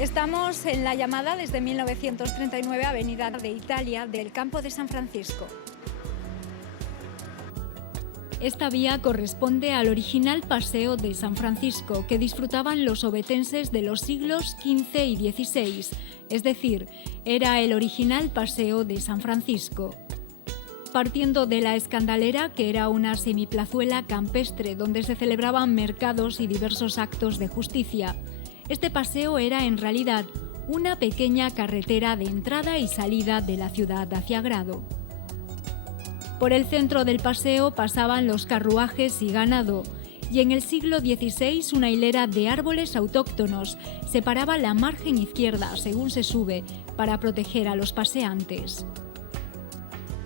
Estamos en la llamada desde 1939 Avenida de Italia del Campo de San Francisco. Esta vía corresponde al original Paseo de San Francisco que disfrutaban los ovetenses de los siglos XV y XVI, es decir, era el original Paseo de San Francisco. Partiendo de la Escandalera, que era una semiplazuela campestre donde se celebraban mercados y diversos actos de justicia, este paseo era en realidad una pequeña carretera de entrada y salida de la ciudad hacia Grado. Por el centro del paseo pasaban los carruajes y ganado, y en el siglo XVI una hilera de árboles autóctonos separaba la margen izquierda según se sube para proteger a los paseantes.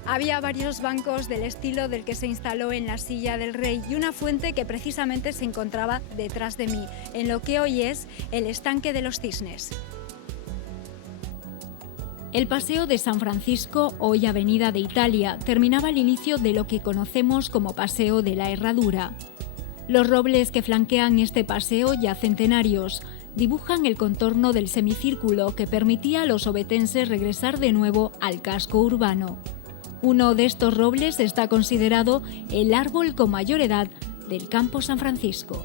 Había varios bancos del estilo del que se instaló en la Silla del Rey y una fuente que precisamente se encontraba detrás de mí, en lo que hoy es el Estanque de los Cisnes. El Paseo de San Francisco, hoy Avenida de Italia, terminaba al inicio de lo que conocemos como Paseo de la Herradura. Los robles que flanquean este paseo, ya centenarios, dibujan el contorno del semicírculo que permitía a los ovetenses regresar de nuevo al casco urbano. Uno de estos robles está considerado el árbol con mayor edad del Campo San Francisco.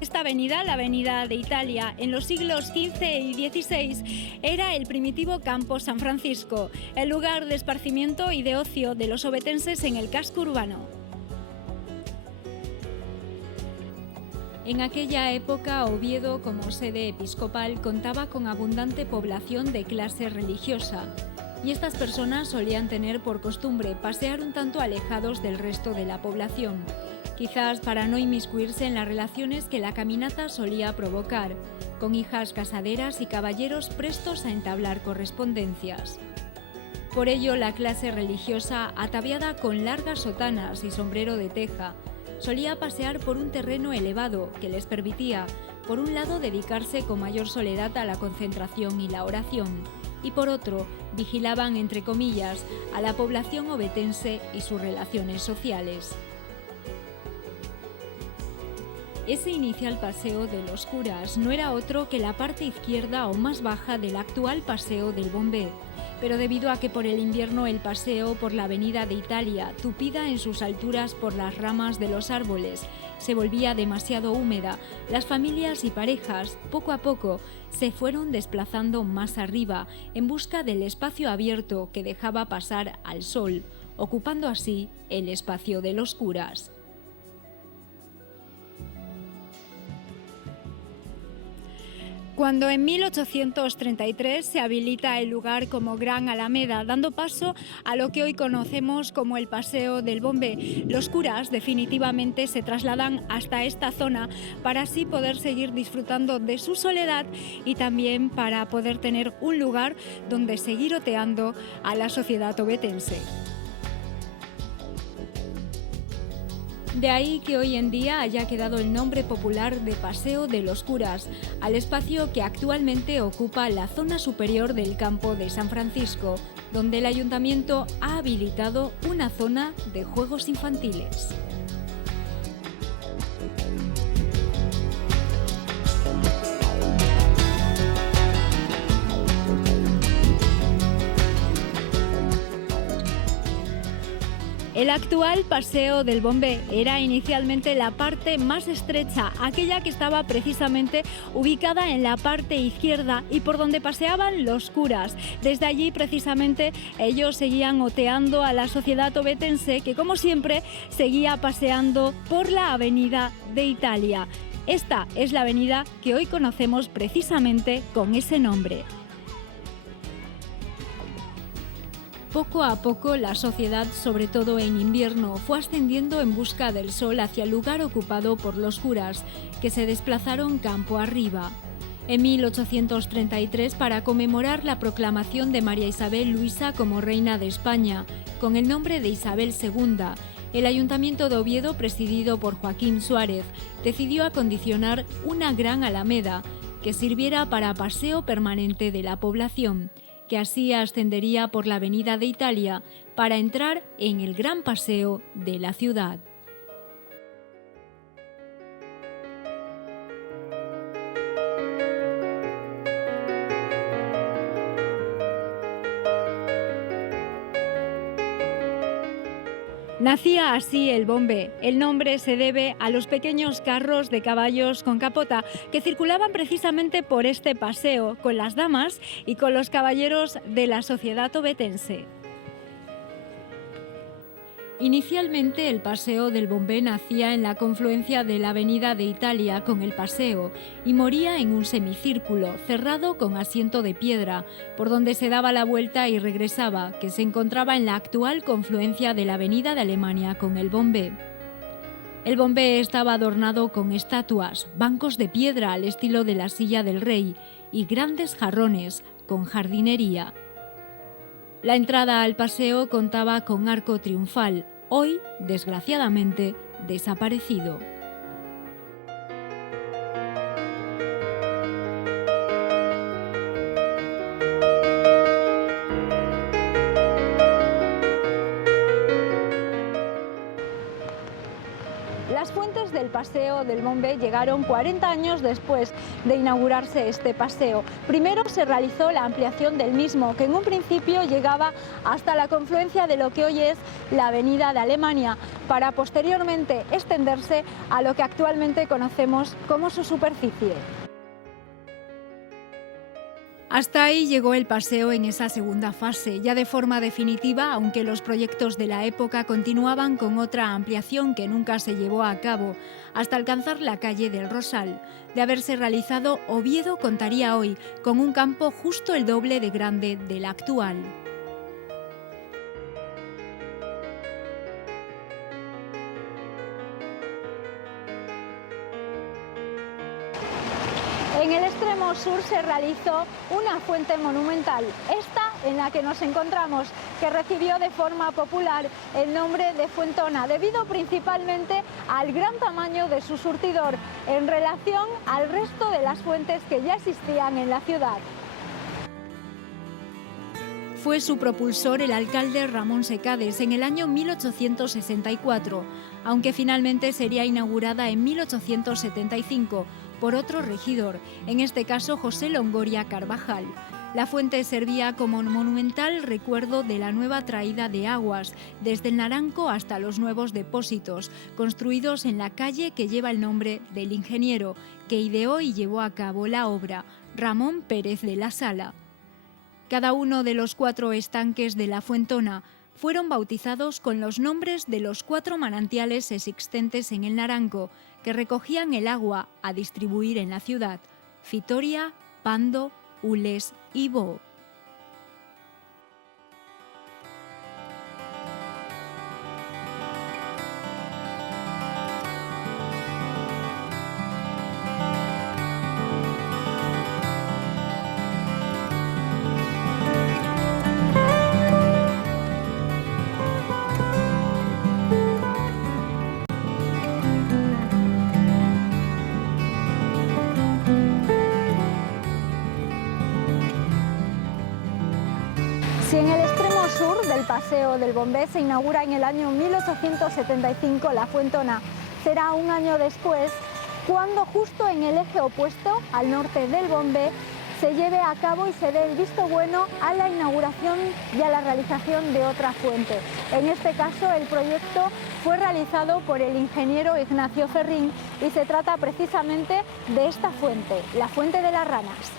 Esta avenida, la Avenida de Italia, en los siglos XV y XVI, era el primitivo Campo San Francisco, el lugar de esparcimiento y de ocio de los ovetenses en el casco urbano. En aquella época, Oviedo, como sede episcopal, contaba con abundante población de clase religiosa, y estas personas solían tener por costumbre pasear un tanto alejados del resto de la población, quizás para no inmiscuirse en las relaciones que la caminata solía provocar, con hijas casaderas y caballeros prestos a entablar correspondencias. Por ello, la clase religiosa, ataviada con largas sotanas y sombrero de teja, solía pasear por un terreno elevado que les permitía, por un lado, dedicarse con mayor soledad a la concentración y la oración, y por otro, vigilaban, entre comillas, a la población ovetense y sus relaciones sociales. Ese inicial paseo de los curas no era otro que la parte izquierda o más baja del actual Paseo del Bombé, pero debido a que por el invierno el paseo por la Avenida de Italia, tupida en sus alturas por las ramas de los árboles, se volvía demasiado húmeda, las familias y parejas, poco a poco, se fueron desplazando más arriba en busca del espacio abierto que dejaba pasar al sol, ocupando así el espacio de los curas. Cuando en 1833 se habilita el lugar como Gran Alameda, dando paso a lo que hoy conocemos como el Paseo del Bombé, los curas definitivamente se trasladan hasta esta zona para así poder seguir disfrutando de su soledad y también para poder tener un lugar donde seguir oteando a la sociedad ovetense. De ahí que hoy en día haya quedado el nombre popular de Paseo de los Curas, al espacio que actualmente ocupa la zona superior del Campo de San Francisco, donde el ayuntamiento ha habilitado una zona de juegos infantiles. El actual Paseo del Bombé era inicialmente la parte más estrecha, aquella que estaba precisamente ubicada en la parte izquierda y por donde paseaban los curas. Desde allí precisamente ellos seguían oteando a la sociedad ovetense que, como siempre, seguía paseando por la Avenida de Italia. Esta es la avenida que hoy conocemos precisamente con ese nombre. Poco a poco la sociedad, sobre todo en invierno, fue ascendiendo en busca del sol hacia el lugar ocupado por los curas, que se desplazaron campo arriba. En 1833, para conmemorar la proclamación de María Isabel Luisa como reina de España, con el nombre de Isabel II, el Ayuntamiento de Oviedo, presidido por Joaquín Suárez, decidió acondicionar una gran alameda que sirviera para paseo permanente de la población, que así ascendería por la Avenida de Italia para entrar en el gran paseo de la ciudad. Nacía así el Bombé. El nombre se debe a los pequeños carros de caballos con capota que circulaban precisamente por este paseo con las damas y con los caballeros de la sociedad ovetense. Inicialmente el Paseo del Bombé nacía en la confluencia de la Avenida de Italia con el Paseo y moría en un semicírculo cerrado con asiento de piedra, por donde se daba la vuelta y regresaba, que se encontraba en la actual confluencia de la Avenida de Alemania con el Bombé. El Bombé estaba adornado con estatuas, bancos de piedra al estilo de la silla del rey y grandes jarrones con jardinería. La entrada al paseo contaba con arco triunfal, hoy, desgraciadamente, desaparecido. Las fuentes del Paseo del Bombé llegaron 40 años después de inaugurarse este paseo. Primero se realizó la ampliación del mismo, que en un principio llegaba hasta la confluencia de lo que hoy es la Avenida de Alemania, para posteriormente extenderse a lo que actualmente conocemos como su superficie. Hasta ahí llegó el paseo en esa segunda fase, ya de forma definitiva, aunque los proyectos de la época continuaban con otra ampliación que nunca se llevó a cabo, hasta alcanzar la calle del Rosal. De haberse realizado, Oviedo contaría hoy con un campo justo el doble de grande del actual. En el extremo sur se realizó una fuente monumental, esta en la que nos encontramos, que recibió de forma popular el nombre de Fuentona, debido principalmente al gran tamaño de su surtidor en relación al resto de las fuentes que ya existían en la ciudad. Fue su propulsor el alcalde Ramón Secades en el año 1864, aunque finalmente sería inaugurada en 1875 por otro regidor, en este caso José Longoria Carvajal. La fuente servía como monumental recuerdo de la nueva traída de aguas, desde el Naranco hasta los nuevos depósitos, construidos en la calle que lleva el nombre del ingeniero que ideó y llevó a cabo la obra, Ramón Pérez de la Sala. Cada uno de los 4 estanques de la Fuentona fueron bautizados con los nombres de los 4 manantiales existentes en el Naranco, que recogían el agua a distribuir en la ciudad: Fitoria, Pando, Ules y Bo. Si en el extremo sur del Paseo del Bombé se inaugura en el año 1875 la Fuentona, será un año después cuando justo en el eje opuesto, al norte del Bombé, se lleve a cabo y se dé el visto bueno a la inauguración y a la realización de otra fuente. En este caso, el proyecto fue realizado por el ingeniero Ignacio Ferrín y se trata precisamente de esta fuente, la Fuente de las Ranas.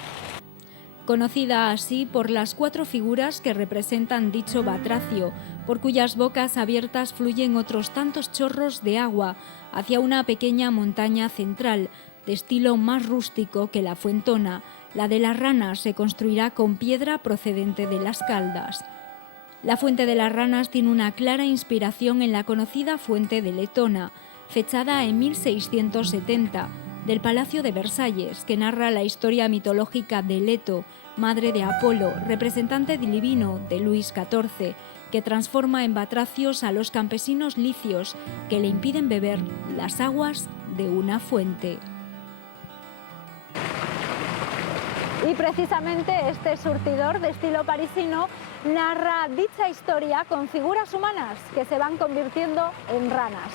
Conocida así por las 4 figuras que representan dicho batracio, por cuyas bocas abiertas fluyen otros tantos chorros de agua hacia una pequeña montaña central, de estilo más rústico que la Fuentona. La de las Ranas se construirá con piedra procedente de las Caldas. La Fuente de las Ranas tiene una clara inspiración en la conocida Fuente de Letona, fechada en 1670, del Palacio de Versalles, que narra la historia mitológica de Leto, madre de Apolo, representante divino de Luis XIV, que transforma en batracios a los campesinos licios que le impiden beber las aguas de una fuente. Y precisamente este surtidor de estilo parisino narra dicha historia con figuras humanas que se van convirtiendo en ranas.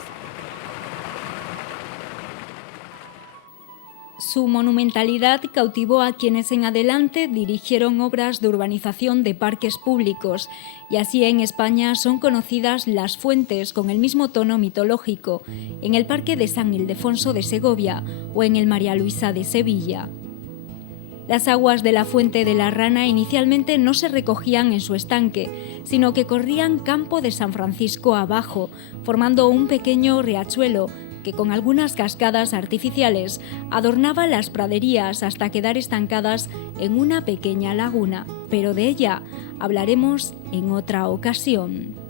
Su monumentalidad cautivó a quienes en adelante dirigieron obras de urbanización de parques públicos, y así en España son conocidas las fuentes con el mismo tono mitológico, en el Parque de San Ildefonso de Segovia o en el María Luisa de Sevilla. Las aguas de la Fuente de la Rana inicialmente no se recogían en su estanque, sino que corrían campo de San Francisco abajo, formando un pequeño riachuelo que con algunas cascadas artificiales adornaba las praderías hasta quedar estancadas en una pequeña laguna, pero de ella hablaremos en otra ocasión.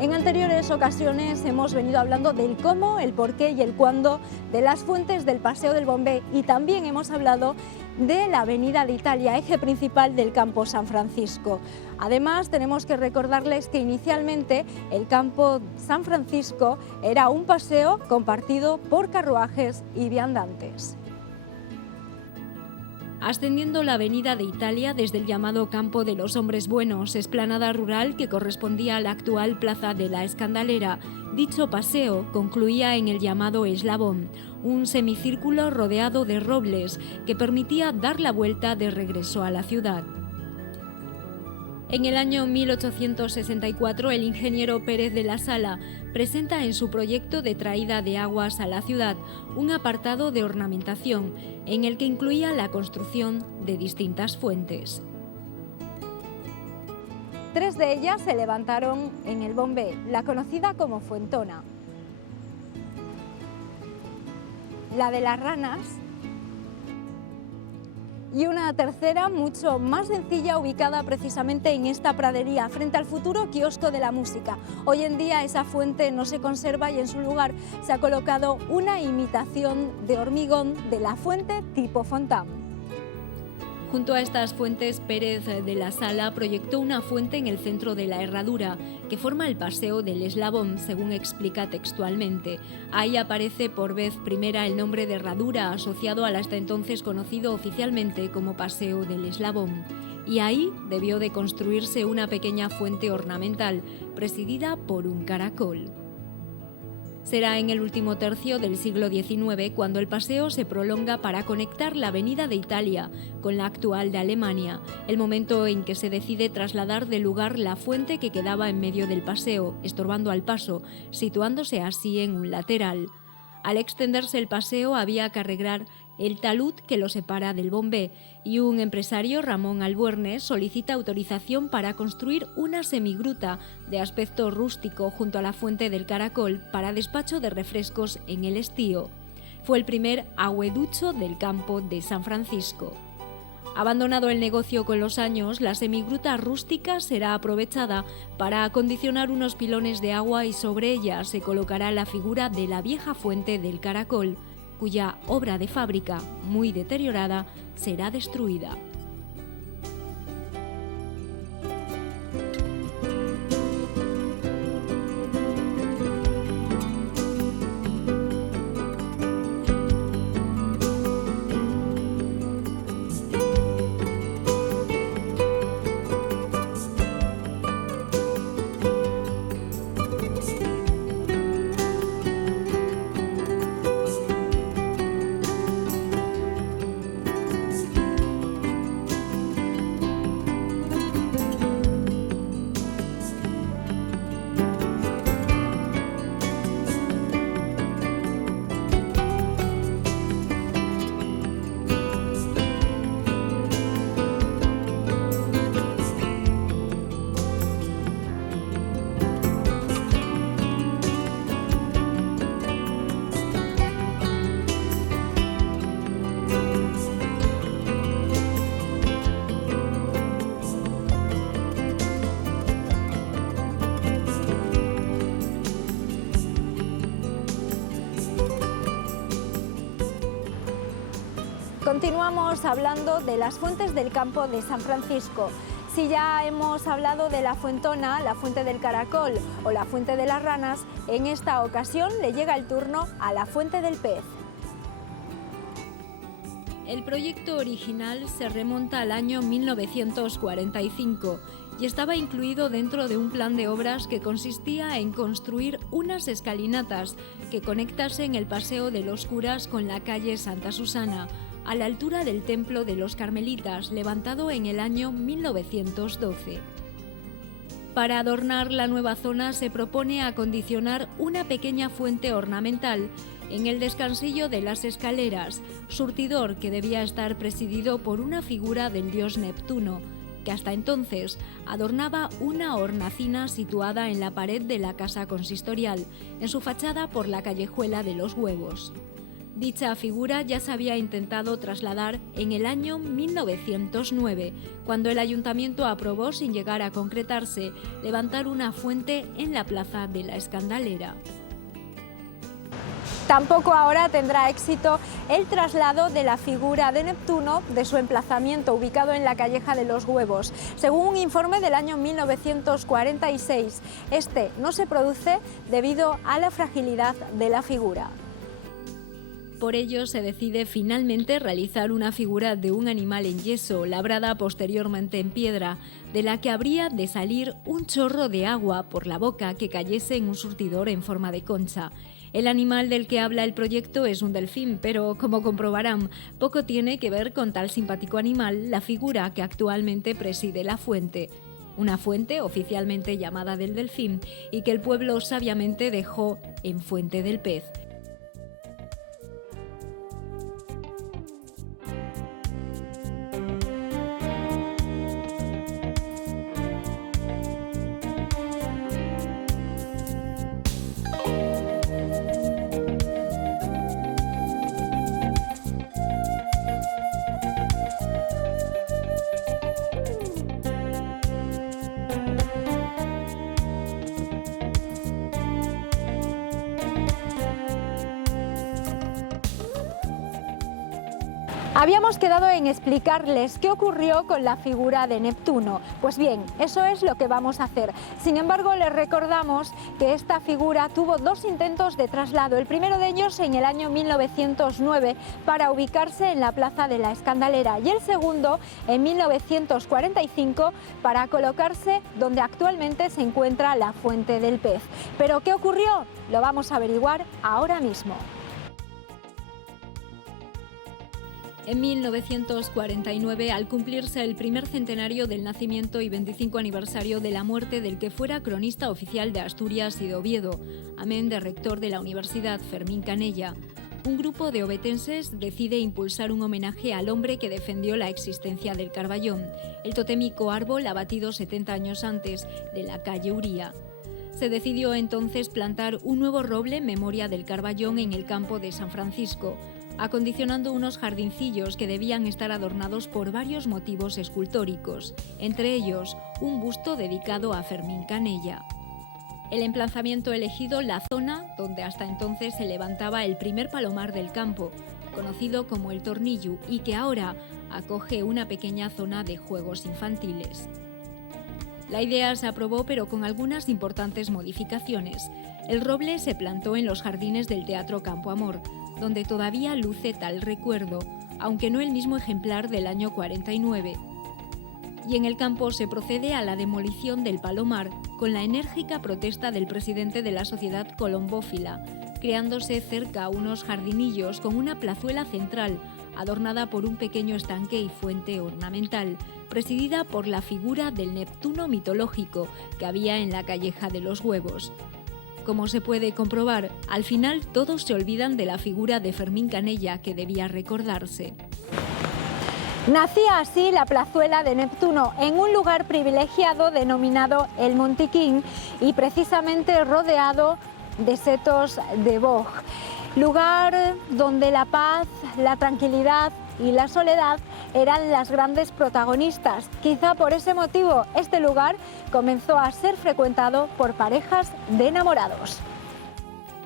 En anteriores ocasiones hemos venido hablando del cómo, el porqué y el cuándo de las fuentes del Paseo del Bombé, y también hemos hablado de la Avenida de Italia, eje principal del campo San Francisco. Además, tenemos que recordarles que inicialmente el campo San Francisco era un paseo compartido por carruajes y viandantes. Ascendiendo la Avenida de Italia desde el llamado Campo de los Hombres Buenos, explanada rural que correspondía a la actual Plaza de la Escandalera, dicho paseo concluía en el llamado Eslabón, un semicírculo rodeado de robles que permitía dar la vuelta de regreso a la ciudad. En el año 1864, el ingeniero Pérez de la Sala presenta en su proyecto de traída de aguas a la ciudad un apartado de ornamentación en el que incluía la construcción de distintas fuentes. 3 de ellas se levantaron en el Bombé, la conocida como Fuentona, la de las Ranas, y una tercera mucho más sencilla ubicada precisamente en esta pradería, frente al futuro kiosco de la música. Hoy en día esa fuente no se conserva y en su lugar se ha colocado una imitación de hormigón de la fuente tipo Fontán. Junto a estas fuentes, Pérez de la Sala proyectó una fuente en el centro de la herradura, que forma el Paseo del Eslabón, según explica textualmente. Ahí aparece por vez primera el nombre de herradura, asociado al hasta entonces conocido oficialmente como Paseo del Eslabón. Y ahí debió de construirse una pequeña fuente ornamental, presidida por un caracol. Será en el último tercio del siglo XIX cuando el paseo se prolonga para conectar la Avenida de Italia con la actual de Alemania, el momento en que se decide trasladar del lugar la fuente que quedaba en medio del paseo, estorbando al paso, situándose así en un lateral. Al extenderse el paseo había que arreglar el talud que lo separa del Bombé, y un empresario, Ramón Albuerne, solicita autorización para construir una semigruta de aspecto rústico junto a la fuente del Caracol para despacho de refrescos en el estío. Fue el primer agueducho del campo de San Francisco. Abandonado el negocio con los años, la semigruta rústica será aprovechada para acondicionar unos pilones de agua y sobre ella se colocará la figura de la vieja fuente del Caracol, cuya obra de fábrica, muy deteriorada, será destruida. Continuamos hablando de las fuentes del campo de San Francisco. Si ya hemos hablado de la Fuentona, la Fuente del Caracol o la Fuente de las Ranas, en esta ocasión le llega el turno a la Fuente del Pez. El proyecto original se remonta al año 1945 y estaba incluido dentro de un plan de obras que consistía en construir unas escalinatas que conectasen el Paseo de los Curas con la calle Santa Susana, a la altura del Templo de los Carmelitas, levantado en el año 1912. Para adornar la nueva zona se propone acondicionar una pequeña fuente ornamental en el descansillo de las escaleras, surtidor que debía estar presidido por una figura del dios Neptuno, que hasta entonces adornaba una hornacina situada en la pared de la casa consistorial, en su fachada por la callejuela de los Huevos. Dicha figura ya se había intentado trasladar en el año 1909, cuando el ayuntamiento aprobó, sin llegar a concretarse, levantar una fuente en la plaza de la Escandalera. Tampoco ahora tendrá éxito el traslado de la figura de Neptuno de su emplazamiento ubicado en la Calleja de los Huevos. Según un informe del año 1946, este no se produce debido a la fragilidad de la figura. Por ello se decide finalmente realizar una figura de un animal en yeso, labrada posteriormente en piedra, de la que habría de salir un chorro de agua por la boca que cayese en un surtidor en forma de concha. El animal del que habla el proyecto es un delfín, pero, como comprobarán, poco tiene que ver con tal simpático animal la figura que actualmente preside la fuente. Una fuente oficialmente llamada del Delfín y que el pueblo sabiamente dejó en Fuente del Pez. Habíamos quedado en explicarles qué ocurrió con la figura de Neptuno. Pues bien, eso es lo que vamos a hacer. Sin embargo, les recordamos que esta figura tuvo dos intentos de traslado. El primero de ellos en el año 1909 para ubicarse en la plaza de la Escandalera y el segundo en 1945 para colocarse donde actualmente se encuentra la Fuente del Pez. ¿Pero qué ocurrió? Lo vamos a averiguar ahora mismo. En 1949, al cumplirse el primer centenario del nacimiento y 25 aniversario de la muerte del que fuera cronista oficial de Asturias y de Oviedo, amén de rector de la Universidad, Fermín Canella, un grupo de ovetenses decide impulsar un homenaje al hombre que defendió la existencia del Carballón, el totémico árbol abatido 70 años antes, de la calle Uría. Se decidió entonces plantar un nuevo roble en memoria del Carballón en el campo de San Francisco, acondicionando unos jardincillos que debían estar adornados por varios motivos escultóricos, entre ellos un busto dedicado a Fermín Canella. El emplazamiento elegido, la zona donde hasta entonces se levantaba el primer palomar del campo, conocido como el Tornillo, y que ahora acoge una pequeña zona de juegos infantiles. La idea se aprobó, pero con algunas importantes modificaciones. El roble se plantó en los jardines del Teatro Campo Amor, donde todavía luce tal recuerdo, aunque no el mismo ejemplar del año 49. Y en el campo se procede a la demolición del palomar con la enérgica protesta del presidente de la Sociedad Colombófila, creándose cerca unos jardinillos con una plazuela central adornada por un pequeño estanque y fuente ornamental, presidida por la figura del Neptuno mitológico que había en la Calleja de los Huevos. Como se puede comprobar, al final todos se olvidan de la figura de Fermín Canella que debía recordarse. Nacía así la plazuela de Neptuno en un lugar privilegiado denominado el Montiquín y precisamente rodeado de setos de boj, lugar donde la paz, la tranquilidad y la soledad eran las grandes protagonistas. Quizá por ese motivo este lugar comenzó a ser frecuentado por parejas de enamorados.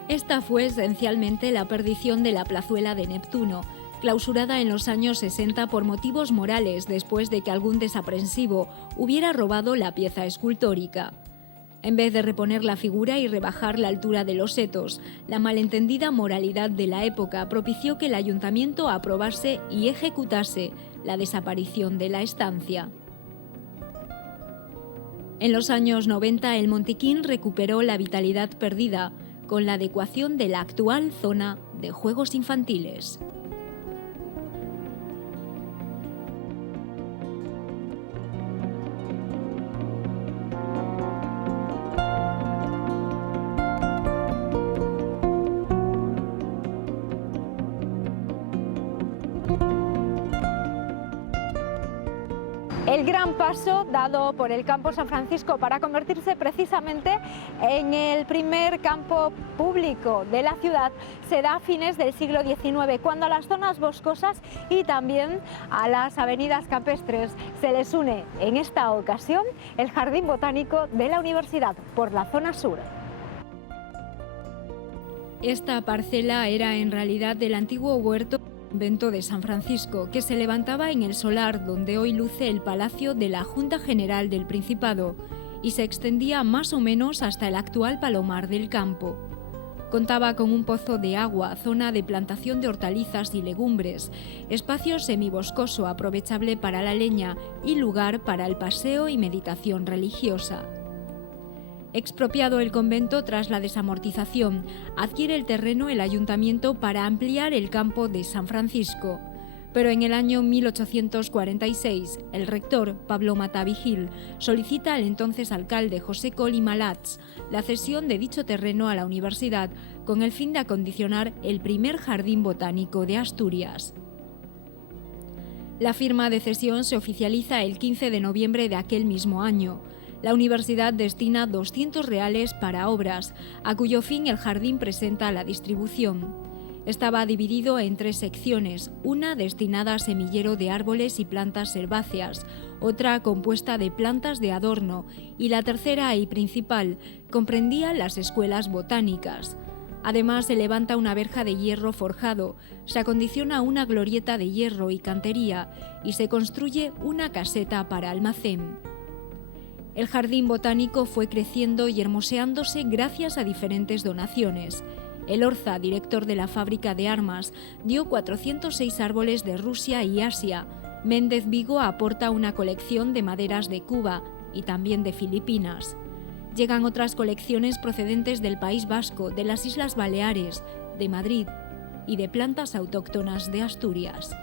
Esta fue esencialmente la perdición de la plazuela de Neptuno, clausurada en los años 60 por motivos morales después de que algún desaprensivo hubiera robado la pieza escultórica. En vez de reponer la figura y rebajar la altura de los setos, la malentendida moralidad de la época propició que el ayuntamiento aprobase y ejecutase la desaparición de la estancia. En los años 90, el Montiquín recuperó la vitalidad perdida con la adecuación de la actual zona de juegos infantiles. El gran paso dado por el Campo San Francisco para convertirse precisamente en el primer campo público de la ciudad se da a fines del siglo XIX, cuando a las zonas boscosas y también a las avenidas campestres se les une en esta ocasión el Jardín Botánico de la Universidad por la zona sur. Esta parcela era en realidad del antiguo huerto convento de San Francisco, que se levantaba en el solar donde hoy luce el Palacio de la Junta General del Principado y se extendía más o menos hasta el actual Palomar del Campo. Contaba con un pozo de agua, zona de plantación de hortalizas y legumbres, espacio semiboscoso aprovechable para la leña y lugar para el paseo y meditación religiosa. Expropiado el convento tras la desamortización, adquiere el terreno el ayuntamiento para ampliar el campo de San Francisco. Pero en el año 1846, el rector, Pablo Matavigil, solicita al entonces alcalde José Coll i Malats la cesión de dicho terreno a la universidad con el fin de acondicionar el primer jardín botánico de Asturias. La firma de cesión se oficializa el 15 de noviembre de aquel mismo año. La universidad destina 200 reales para obras, a cuyo fin el jardín presenta la distribución. Estaba dividido en 3 secciones, una destinada a semillero de árboles y plantas herbáceas, otra compuesta de plantas de adorno y la tercera y principal comprendía las escuelas botánicas. Además, se levanta una verja de hierro forjado, se acondiciona una glorieta de hierro y cantería y se construye una caseta para almacén. El jardín botánico fue creciendo y hermoseándose gracias a diferentes donaciones. Elorza, director de la fábrica de armas, dio 406 árboles de Rusia y Asia. Méndez Vigo aporta una colección de maderas de Cuba y también de Filipinas. Llegan otras colecciones procedentes del País Vasco, de las Islas Baleares, de Madrid y de plantas autóctonas de Asturias.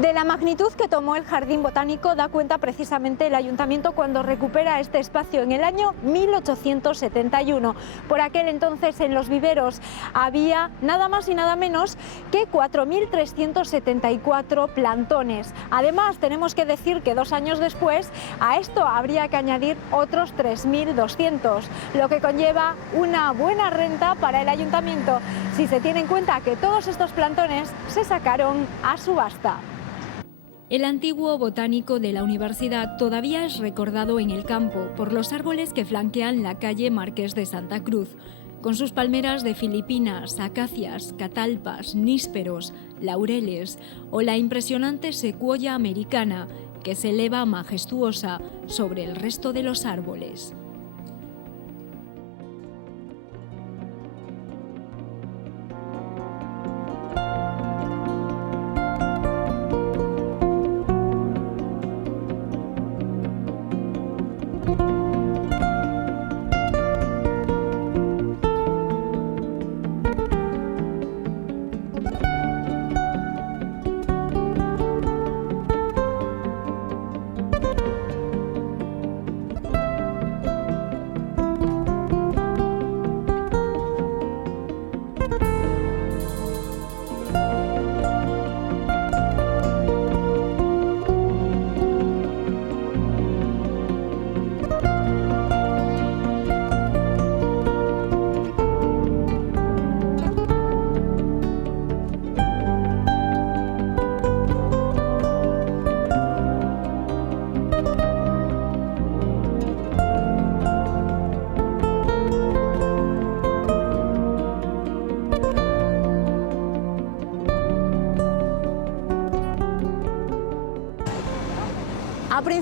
De la magnitud que tomó el Jardín Botánico da cuenta precisamente el Ayuntamiento cuando recupera este espacio en el año 1871. Por aquel entonces en los viveros había nada más y nada menos que 4.374 plantones. Además, tenemos que decir que 2 años después a esto habría que añadir otros 3.200, lo que conlleva una buena renta para el Ayuntamiento, si se tiene en cuenta que todos estos plantones se sacaron a subasta. El antiguo botánico de la universidad todavía es recordado en el campo por los árboles que flanquean la calle Marqués de Santa Cruz, con sus palmeras de Filipinas, acacias, catalpas, nísperos, laureles o la impresionante secuoya americana que se eleva majestuosa sobre el resto de los árboles.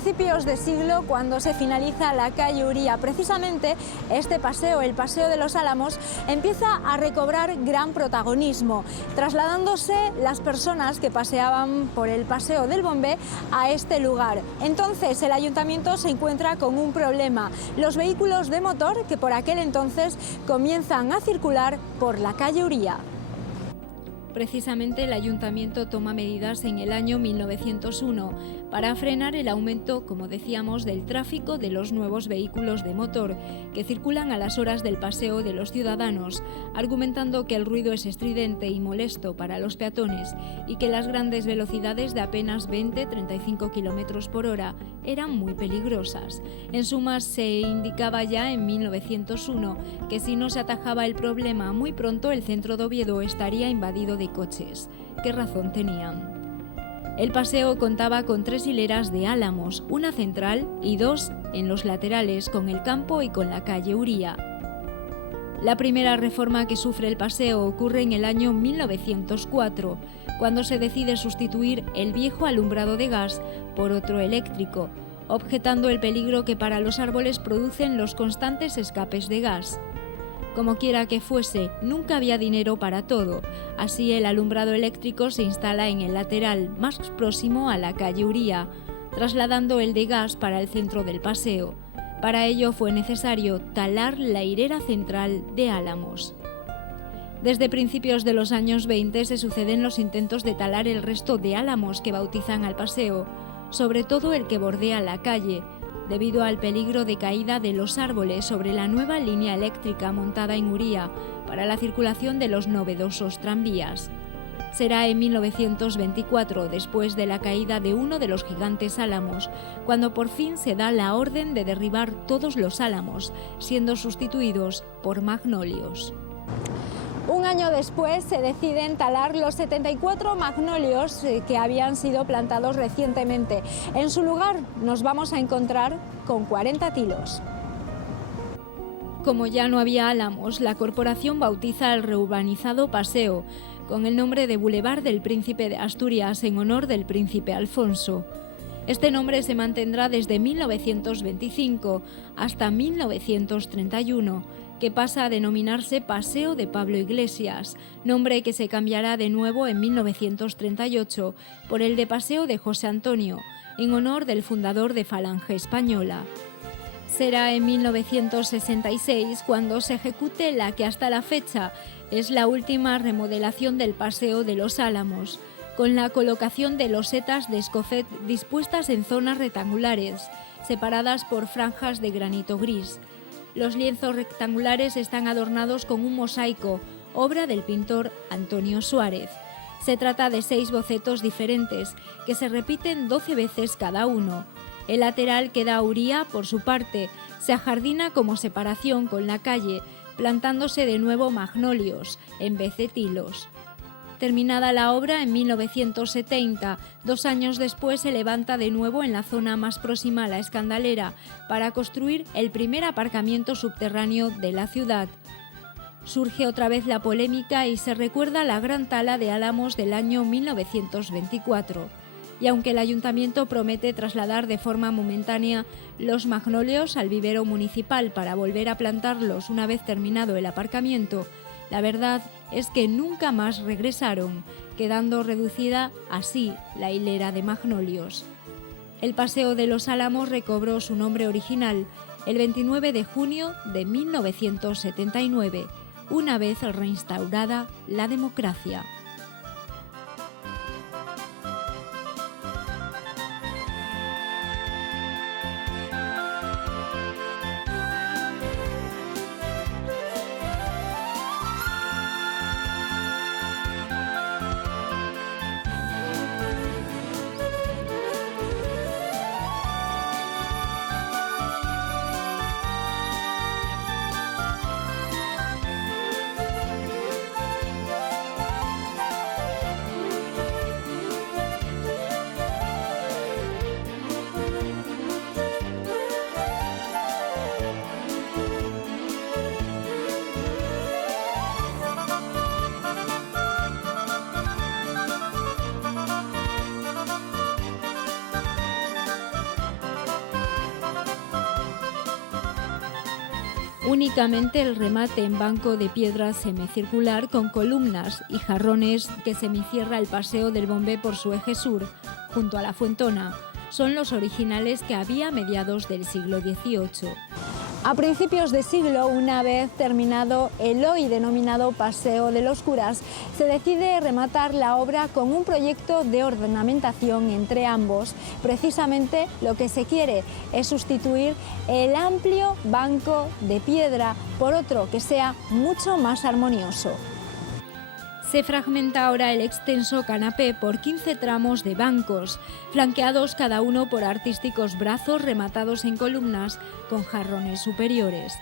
principios de siglo, cuando se finaliza la calle Uría, precisamente este paseo, el Paseo de los Álamos, empieza a recobrar gran protagonismo, trasladándose las personas que paseaban por el Paseo del Bombé a este lugar. Entonces el ayuntamiento se encuentra con un problema: los vehículos de motor que por aquel entonces comienzan a circular por la calle Uría. Precisamente el ayuntamiento toma medidas en el año 1901 para frenar el aumento, como decíamos, del tráfico de los nuevos vehículos de motor que circulan a las horas del paseo de los ciudadanos, argumentando que el ruido es estridente y molesto para los peatones y que las grandes velocidades de apenas 20-35 km por hora eran muy peligrosas. En suma, se indicaba ya en 1901 que si no se atajaba el problema, muy pronto el centro de Oviedo estaría invadido de coches. ¿Qué razón tenían? El paseo contaba con 3 hileras de álamos, una central y 2 en los laterales, con el campo y con la calle Uría. La primera reforma que sufre el paseo ocurre en el año 1904, cuando se decide sustituir el viejo alumbrado de gas por otro eléctrico, objetando el peligro que para los árboles producen los constantes escapes de gas. Como quiera que fuese, nunca había dinero para todo, así el alumbrado eléctrico se instala en el lateral más próximo a la calle Uría, trasladando el de gas para el centro del paseo. Para ello fue necesario talar la hilera central de álamos. Desde principios de los años 20 se suceden los intentos de talar el resto de álamos que bautizan al paseo, sobre todo el que bordea la calle, debido al peligro de caída de los árboles sobre la nueva línea eléctrica montada en Uría para la circulación de los novedosos tranvías. Será en 1924, después de la caída de uno de los gigantes álamos, cuando por fin se da la orden de derribar todos los álamos, siendo sustituidos por magnolios. Un año después se deciden talar los 74 magnolios que habían sido plantados recientemente. En su lugar nos vamos a encontrar con 40 tilos. Como ya no había álamos, la corporación bautiza el reurbanizado paseo con el nombre de Boulevard del Príncipe de Asturias en honor del príncipe Alfonso. Este nombre se mantendrá desde 1925 hasta 1931, que pasa a denominarse Paseo de Pablo Iglesias, nombre que se cambiará de nuevo en 1938 por el de Paseo de José Antonio, en honor del fundador de Falange Española. Será en 1966 cuando se ejecute la que hasta la fecha es la última remodelación del Paseo de los Álamos, con la colocación de losetas de escofet dispuestas en zonas rectangulares, separadas por franjas de granito gris. Los lienzos rectangulares están adornados con un mosaico, obra del pintor Antonio Suárez. Se trata de 6 bocetos diferentes, que se repiten 12 veces cada uno. El lateral que da Uría, por su parte, se ajardina como separación con la calle, plantándose de nuevo magnolios en vez de tilos. Terminada la obra en 1970, 2 años después se levanta de nuevo en la zona más próxima a la Escandalera para construir el primer aparcamiento subterráneo de la ciudad. Surge otra vez la polémica y se recuerda la gran tala de álamos del año 1924. Y aunque el ayuntamiento promete trasladar de forma momentánea los magnolios al vivero municipal para volver a plantarlos una vez terminado el aparcamiento, la verdad es que nunca más regresaron, quedando reducida así la hilera de magnolios. El Paseo de los Álamos recobró su nombre original el 29 de junio de 1979, una vez reinstaurada la democracia. Únicamente el remate en banco de piedra semicircular con columnas y jarrones que semicierra el Paseo del Bombé por su eje sur, junto a la Fuentona, son los originales que había a mediados del siglo XVIII. A principios de siglo, una vez terminado el hoy denominado Paseo de los Curas, se decide rematar la obra con un proyecto de ornamentación entre ambos. Precisamente lo que se quiere es sustituir el amplio banco de piedra por otro que sea mucho más armonioso. Se fragmenta ahora el extenso canapé por 15 tramos de bancos, flanqueados cada uno por artísticos brazos rematados en columnas con jarrones superiores.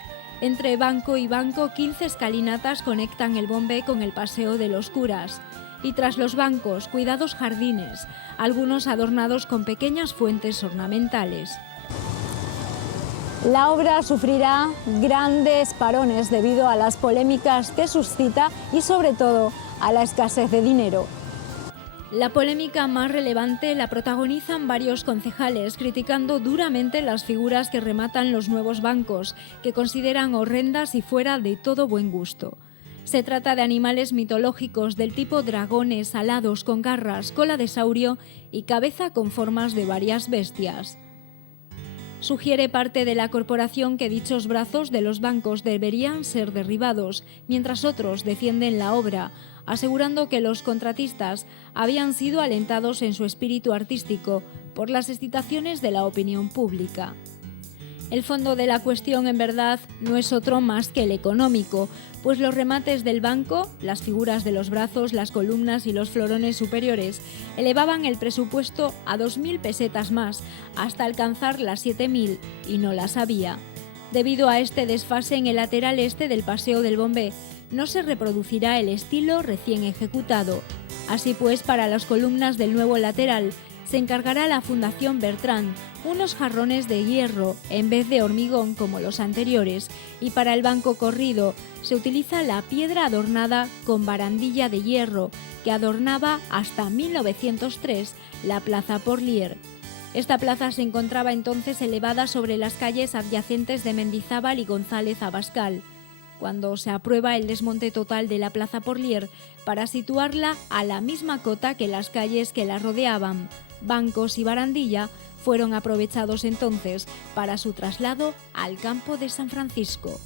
Entre banco y banco, 15 escalinatas conectan el Bombé con el Paseo de los Curas. Y tras los bancos, cuidados jardines, algunos adornados con pequeñas fuentes ornamentales. La obra sufrirá grandes parones debido a las polémicas que suscita y sobre todo a la escasez de dinero. La polémica más relevante la protagonizan varios concejales criticando duramente las figuras que rematan los nuevos bancos, que consideran horrendas y fuera de todo buen gusto. Se trata de animales mitológicos del tipo dragones alados con garras, cola de saurio y cabeza con formas de varias bestias. Sugiere parte de la corporación que dichos brazos de los bancos deberían ser derribados, mientras otros defienden la obra, asegurando que los contratistas habían sido alentados en su espíritu artístico por las excitaciones de la opinión pública. El fondo de la cuestión, en verdad, no es otro más que el económico, pues los remates del banco, las figuras de los brazos, las columnas y los florones superiores elevaban el presupuesto a 2.000 pesetas más, hasta alcanzar las 7.000, y no las había. Debido a este desfase en el lateral este del Paseo del Bombé, no se reproducirá el estilo recién ejecutado. Así pues, para las columnas del nuevo lateral, se encargará la Fundación Bertrand unos jarrones de hierro en vez de hormigón como los anteriores, y para el banco corrido se utiliza la piedra adornada con barandilla de hierro que adornaba hasta 1903 la Plaza Porlier. Esta plaza se encontraba entonces elevada sobre las calles adyacentes de Mendizábal y González Abascal. Cuando se aprueba el desmonte total de la Plaza Porlier para situarla a la misma cota que las calles que la rodeaban, bancos y barandilla fueron aprovechados entonces para su traslado al campo de San Francisco.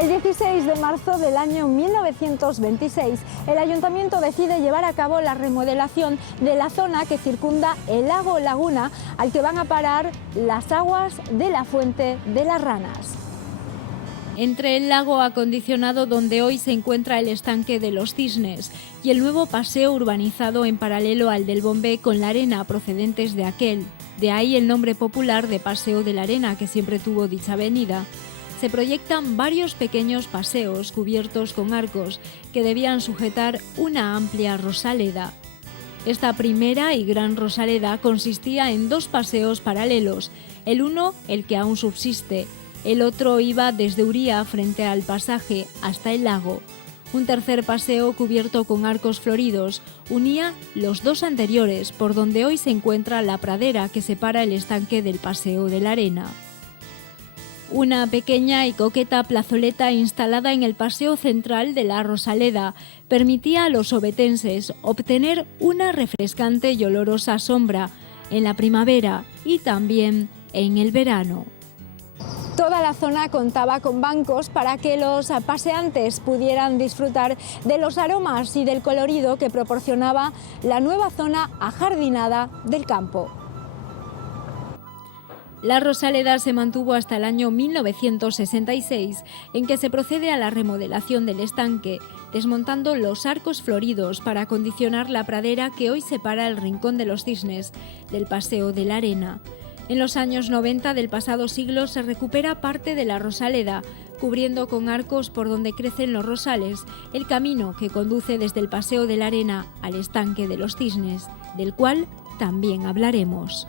El 16 de marzo del año 1926, el Ayuntamiento decide llevar a cabo la remodelación de la zona que circunda el lago Laguna, al que van a parar las aguas de la Fuente de las Ranas. Entre el lago acondicionado donde hoy se encuentra el estanque de los Cisnes y el nuevo paseo urbanizado en paralelo al del Bombé con la arena procedentes de aquel, de ahí el nombre popular de Paseo de la Arena que siempre tuvo dicha avenida, se proyectan varios pequeños paseos cubiertos con arcos que debían sujetar una amplia rosaleda. Esta primera y gran rosaleda consistía en dos paseos paralelos, el uno, el que aún subsiste, el otro iba desde Uría frente al pasaje hasta el lago. Un tercer paseo cubierto con arcos floridos unía los dos anteriores, por donde hoy se encuentra la pradera que separa el estanque del Paseo de la Arena. Una pequeña y coqueta plazoleta instalada en el paseo central de la Rosaleda permitía a los ovetenses obtener una refrescante y olorosa sombra en la primavera y también en el verano. Toda la zona contaba con bancos para que los paseantes pudieran disfrutar de los aromas y del colorido que proporcionaba la nueva zona ajardinada del campo. La Rosaleda se mantuvo hasta el año 1966, en que se procede a la remodelación del estanque, desmontando los arcos floridos para acondicionar la pradera que hoy separa el Rincón de los Cisnes del Paseo de la Arena. En los años 90 del pasado siglo se recupera parte de la Rosaleda, cubriendo con arcos por donde crecen los rosales el camino que conduce desde el Paseo de la Arena al estanque de los Cisnes, del cual también hablaremos.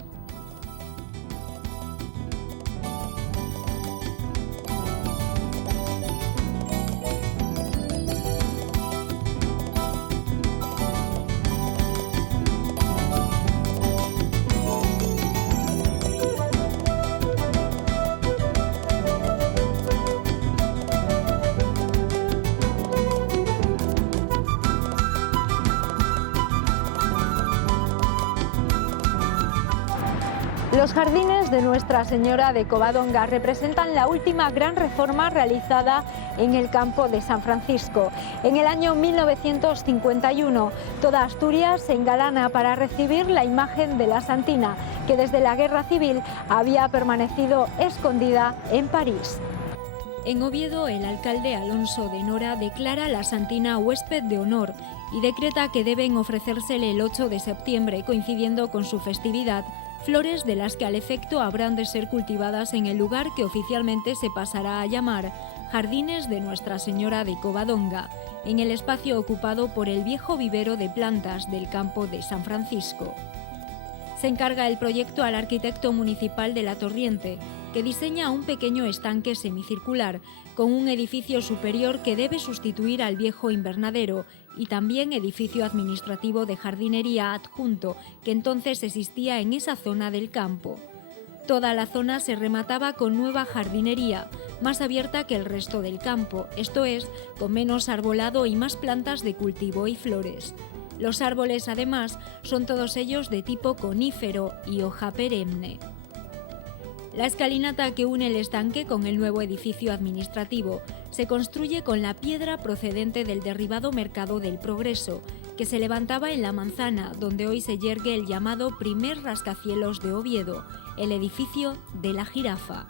Los jardines de Nuestra Señora de Covadonga representan la última gran reforma realizada en el campo de San Francisco. En el año 1951, toda Asturias se engalana para recibir la imagen de la Santina, que desde la Guerra Civil había permanecido escondida en París. En Oviedo, el alcalde Alonso de Nora declara la Santina huésped de honor y decreta que deben ofrecérsele el 8 de septiembre, coincidiendo con su festividad, flores de las que al efecto habrán de ser cultivadas en el lugar que oficialmente se pasará a llamar Jardines de Nuestra Señora de Covadonga, en el espacio ocupado por el viejo vivero de plantas del campo de San Francisco. Se encarga el proyecto al arquitecto municipal de La Torriente, que diseña un pequeño estanque semicircular con un edificio superior que debe sustituir al viejo invernadero y también edificio administrativo de jardinería adjunto que entonces existía en esa zona del campo. Toda la zona se remataba con nueva jardinería, más abierta que el resto del campo, esto es, con menos arbolado y más plantas de cultivo y flores. Los árboles, además, son todos ellos de tipo conífero y hoja perenne. La escalinata que une el estanque con el nuevo edificio administrativo se construye con la piedra procedente del derribado Mercado del Progreso, que se levantaba en La Manzana, donde hoy se yergue el llamado primer rascacielos de Oviedo, el edificio de la Jirafa.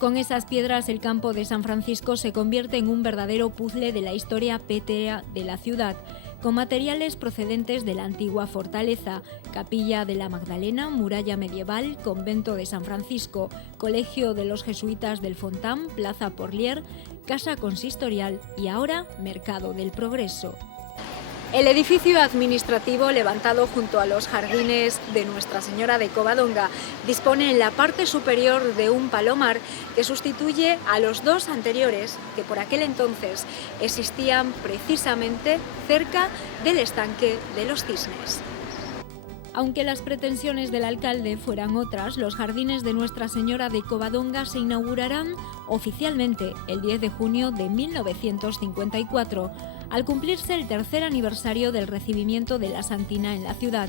Con esas piedras, el campo de San Francisco se convierte en un verdadero puzzle de la historia pétrea de la ciudad, con materiales procedentes de la antigua fortaleza, Capilla de la Magdalena, muralla medieval, convento de San Francisco, colegio de los jesuitas del Fontán, plaza Porlier, casa consistorial y ahora Mercado del Progreso. El edificio administrativo, levantado junto a los jardines de Nuestra Señora de Covadonga, dispone en la parte superior de un palomar que sustituye a los dos anteriores que por aquel entonces existían precisamente cerca del estanque de los Cisnes. Aunque las pretensiones del alcalde fueran otras, los jardines de Nuestra Señora de Covadonga se inaugurarán oficialmente el 10 de junio de 1954, al cumplirse el tercer aniversario del recibimiento de la Santina en la ciudad,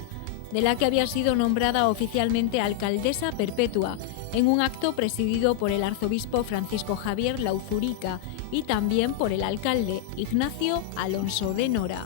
de la que había sido nombrada oficialmente alcaldesa perpetua, en un acto presidido por el arzobispo Francisco Javier Lauzurica y también por el alcalde Ignacio Alonso de Nora.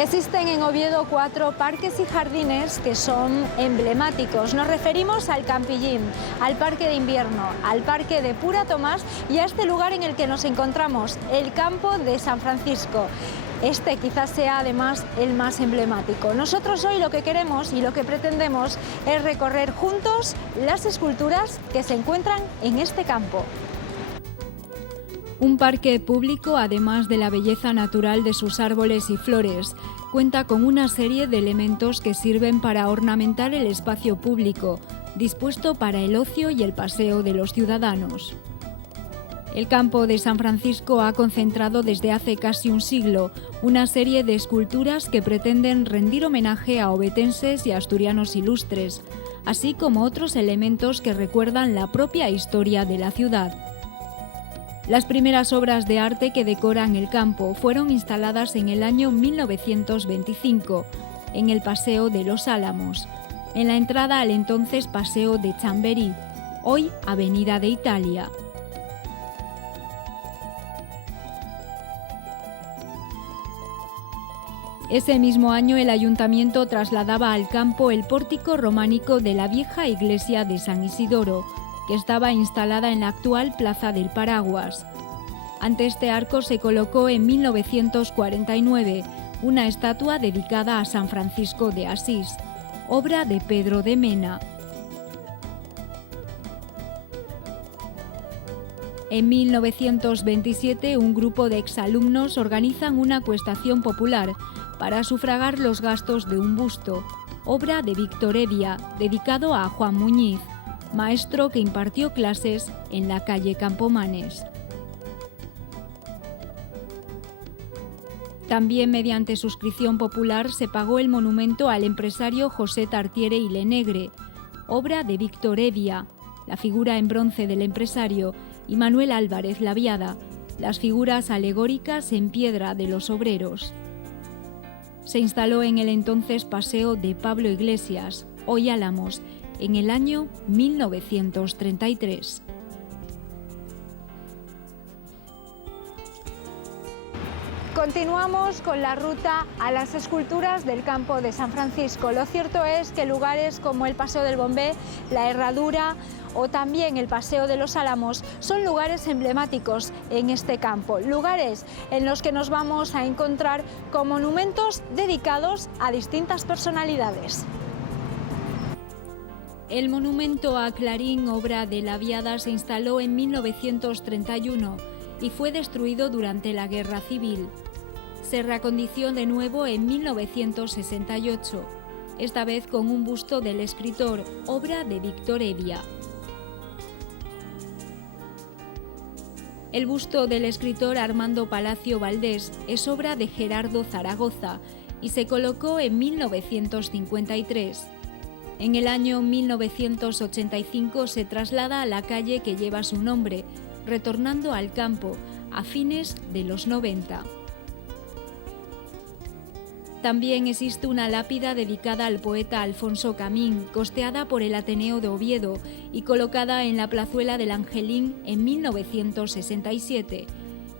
Existen en Oviedo 4 parques y jardines que son emblemáticos. Nos referimos al Campillín, al Parque de Invierno, al Parque de Pura Tomás y a este lugar en el que nos encontramos, el campo de San Francisco. Este quizás sea además el más emblemático. Nosotros hoy lo que queremos y lo que pretendemos es recorrer juntos las esculturas que se encuentran en este campo. Un parque público, además de la belleza natural de sus árboles y flores, cuenta con una serie de elementos que sirven para ornamentar el espacio público, dispuesto para el ocio y el paseo de los ciudadanos. El campo de San Francisco ha concentrado desde hace casi un siglo una serie de esculturas que pretenden rendir homenaje a ovetenses y asturianos ilustres, así como otros elementos que recuerdan la propia historia de la ciudad. Las primeras obras de arte que decoran el campo fueron instaladas en el año 1925, en el Paseo de los Álamos. en la entrada al entonces Paseo de Chamberí, hoy Avenida de Italia. Ese mismo año el ayuntamiento trasladaba al campo el pórtico románico de la vieja iglesia de San Isidoro, que estaba instalada en la actual Plaza del Paraguas. Ante este arco se colocó en 1949 una estatua dedicada a San Francisco de Asís, obra de Pedro de Mena. En 1927 un grupo de exalumnos organizan una acuestación popular para sufragar los gastos de un busto, obra de Víctor Heredia, dedicado a Juan Muñiz, maestro que impartió clases en la calle Campomanes. También mediante suscripción popular se pagó el monumento al empresario José Tartiere y Lenegre, obra de Víctor Heredia, la figura en bronce del empresario, y Manuel Álvarez Laviada, las figuras alegóricas en piedra de los obreros. Se instaló en el entonces Paseo de Pablo Iglesias, hoy Álamos, en el año 1933. Continuamos con la ruta a las esculturas del campo de San Francisco. Lo cierto es que lugares como el Paseo del Bombé, la Herradura o también el Paseo de los Álamos son lugares emblemáticos en este campo, lugares en los que nos vamos a encontrar con monumentos dedicados a distintas personalidades. El monumento a Clarín, obra de Laviada, se instaló en 1931 y fue destruido durante la Guerra Civil. Se reacondicionó de nuevo en 1968, esta vez con un busto del escritor, obra de Víctor Heredia. El busto del escritor Armando Palacio Valdés es obra de Gerardo Zaragoza y se colocó en 1953. En el año 1985 se traslada a la calle que lleva su nombre, retornando al campo a fines de los 90. También existe una lápida dedicada al poeta Alfonso Camín, costeada por el Ateneo de Oviedo y colocada en la plazuela del Angelín en 1967,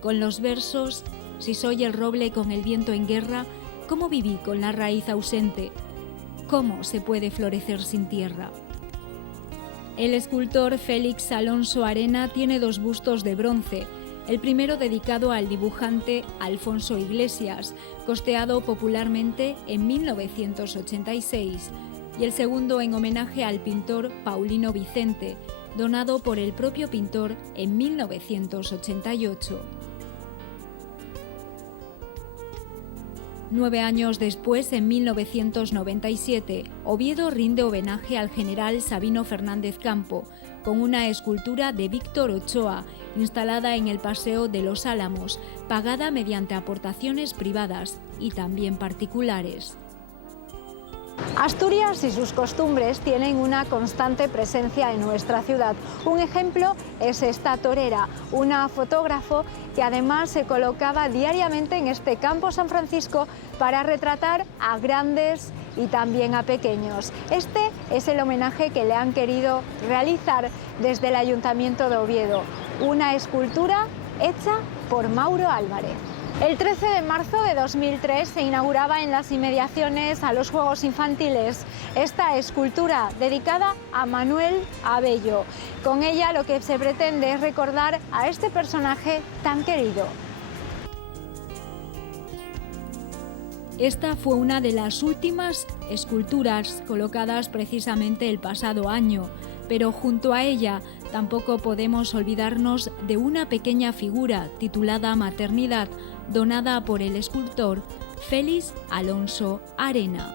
con los versos: «Si soy el roble con el viento en guerra, ¿cómo viví con la raíz ausente? ¿Cómo se puede florecer sin tierra?». El escultor Félix Alonso Arena tiene dos bustos de bronce, el primero dedicado al dibujante Alfonso Iglesias, costeado popularmente en 1986, y el segundo en homenaje al pintor Paulino Vicente, donado por el propio pintor en 1988. 9 años después, en 1997, Oviedo rinde homenaje al general Sabino Fernández Campo, con una escultura de Víctor Ochoa, instalada en el Paseo de los Álamos, pagada mediante aportaciones privadas y también particulares. Asturias y sus costumbres tienen una constante presencia en nuestra ciudad. Un ejemplo es esta torera, una fotógrafo que además se colocaba diariamente en este campo San Francisco para retratar a grandes y también a pequeños. Este es el homenaje que le han querido realizar desde el Ayuntamiento de Oviedo, una escultura hecha por Mauro Álvarez. El 13 de marzo de 2003 se inauguraba en las inmediaciones a los Juegos Infantiles esta escultura dedicada a Manuel Abello. Con ella lo que se pretende es recordar a este personaje tan querido. Esta fue una de las últimas esculturas colocadas precisamente el pasado año, pero junto a ella tampoco podemos olvidarnos de una pequeña figura titulada Maternidad, donada por el escultor Félix Alonso Arena.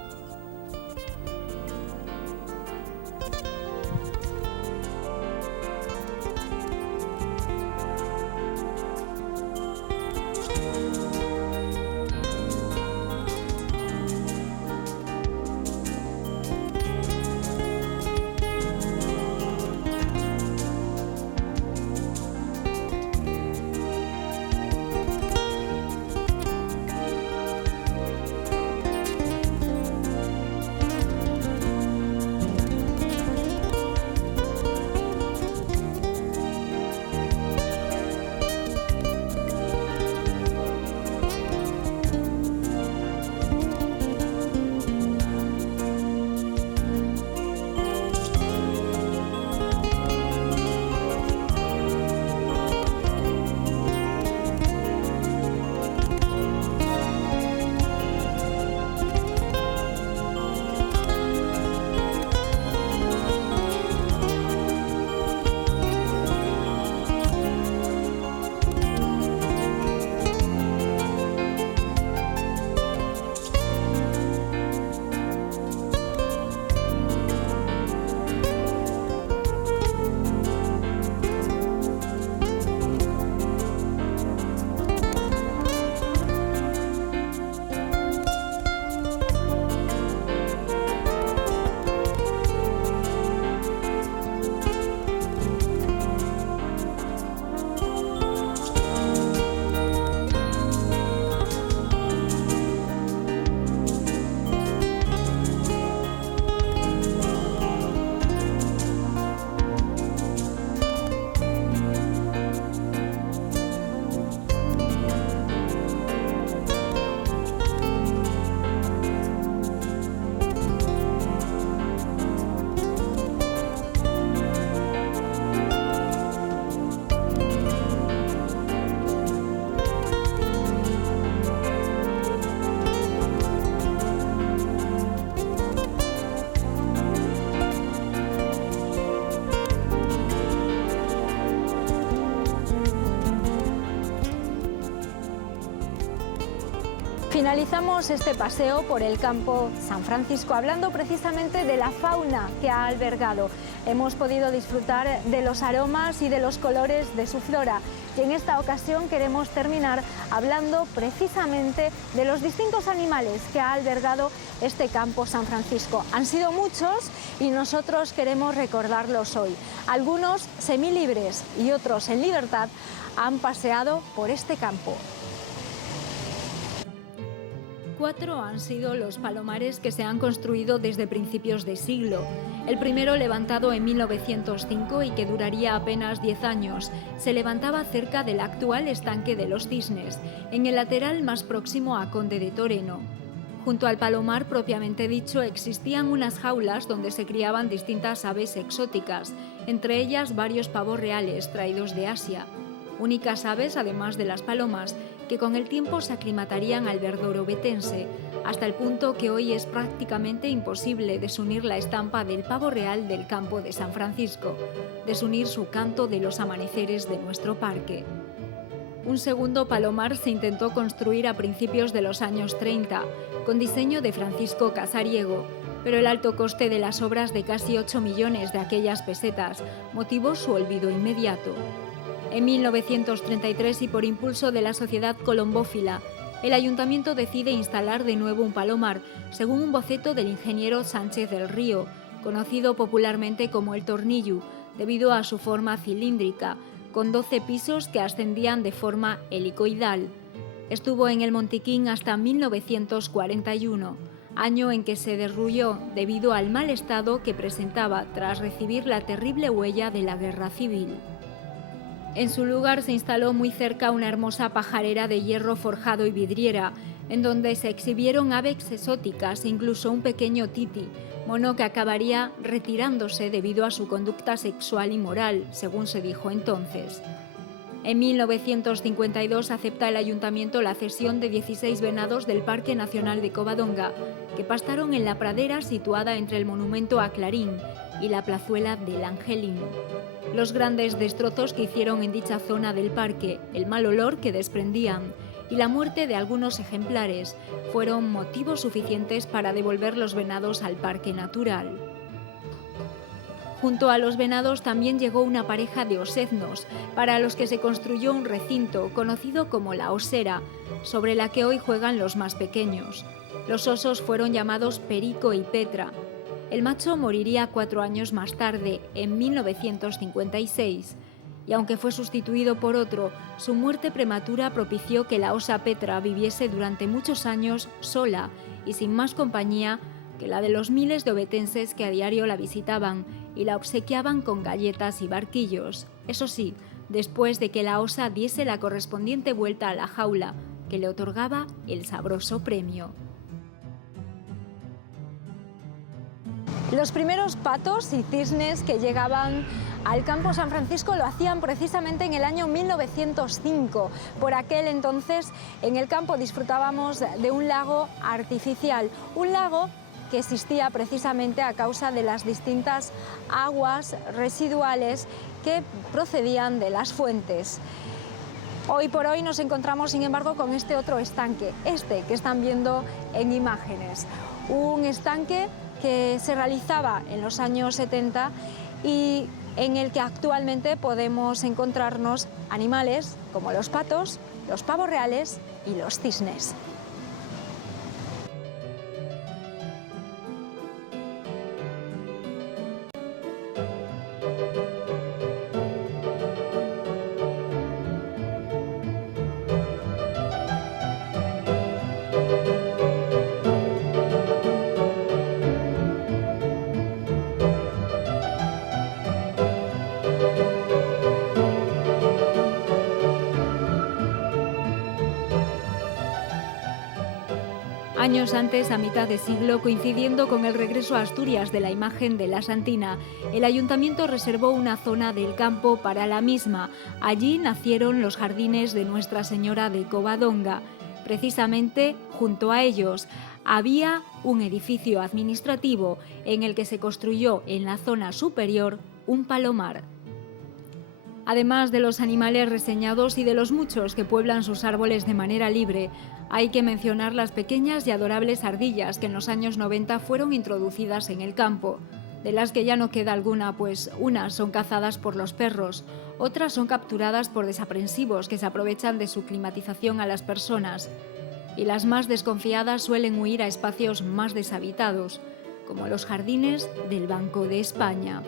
Finalizamos este paseo por el campo San Francisco hablando precisamente de la fauna que ha albergado. Hemos podido disfrutar de los aromas y de los colores de su flora y en esta ocasión queremos terminar hablando precisamente de los distintos animales que ha albergado este campo San Francisco. Han sido muchos y nosotros queremos recordarlos hoy. Algunos semilibres y otros en libertad han paseado por este campo. 4 han sido los palomares que se han construido desde principios de siglo. El primero, levantado en 1905 y que duraría apenas 10 años, se levantaba cerca del actual estanque de los Cisnes, en el lateral más próximo a Conde de Toreno. Junto al palomar propiamente dicho existían unas jaulas donde se criaban distintas aves exóticas, entre ellas varios pavos reales traídos de Asia. Únicas aves, además de las palomas, que con el tiempo se aclimatarían al verdor ovetense, hasta el punto que hoy es prácticamente imposible desunir la estampa del pavo real del campo de San Francisco, desunir su canto de los amaneceres de nuestro parque. Un segundo palomar se intentó construir a principios de los años 30, con diseño de Francisco Casariego, pero el alto coste de las obras de casi 8 millones de aquellas pesetas motivó su olvido inmediato. En 1933 y por impulso de la Sociedad Colombófila, el ayuntamiento decide instalar de nuevo un palomar, según un boceto del ingeniero Sánchez del Río, conocido popularmente como el Tornillo, debido a su forma cilíndrica, con 12 pisos que ascendían de forma helicoidal. Estuvo en el Montiquín hasta 1941, año en que se derrulló debido al mal estado que presentaba tras recibir la terrible huella de la Guerra Civil. En su lugar se instaló muy cerca una hermosa pajarera de hierro forjado y vidriera, en donde se exhibieron aves exóticas e incluso un pequeño titi, mono que acabaría retirándose debido a su conducta sexual inmoral, según se dijo entonces. En 1952 acepta el ayuntamiento la cesión de 16 venados del Parque Nacional de Covadonga, que pastaron en la pradera situada entre el monumento a Clarín y la plazuela del Angelín. Los grandes destrozos que hicieron en dicha zona del parque, el mal olor que desprendían y la muerte de algunos ejemplares fueron motivos suficientes para devolver los venados al parque natural. Junto a los venados también llegó una pareja de oseznos, para los que se construyó un recinto conocido como la osera, sobre la que hoy juegan los más pequeños. Los osos fueron llamados Perico y Petra. El macho moriría 4 años más tarde, en 1956, y aunque fue sustituido por otro, su muerte prematura propició que la osa Petra viviese durante muchos años sola y sin más compañía que la de los miles de ovetenses que a diario la visitaban y la obsequiaban con galletas y barquillos. Eso sí, después de que la osa diese la correspondiente vuelta a la jaula, que le otorgaba el sabroso premio. Los primeros patos y cisnes que llegaban al campo San Francisco lo hacían precisamente en el año 1905. Por aquel entonces en el campo disfrutábamos de un lago artificial, un lago que existía precisamente a causa de las distintas aguas residuales que procedían de las fuentes. Hoy por hoy nos encontramos, sin embargo, con este otro estanque, que están viendo en imágenes. Un estanque que se realizaba en los años 70 y en el que actualmente podemos encontrarnos animales como los patos, los pavos reales y los cisnes. Años antes, a mitad de siglo, coincidiendo con el regreso a Asturias de la imagen de la Santina, el ayuntamiento reservó una zona del campo para la misma. Allí nacieron los jardines de Nuestra Señora de Covadonga. Precisamente, junto a ellos, había un edificio administrativo en el que se construyó en la zona superior un palomar. Además de los animales reseñados y de los muchos que pueblan sus árboles de manera libre, hay que mencionar las pequeñas y adorables ardillas que en los años 90 fueron introducidas en el campo, de las que ya no queda alguna, pues unas son cazadas por los perros, otras son capturadas por desaprensivos que se aprovechan de su climatización a las personas, y las más desconfiadas suelen huir a espacios más deshabitados, como los jardines del Banco de España.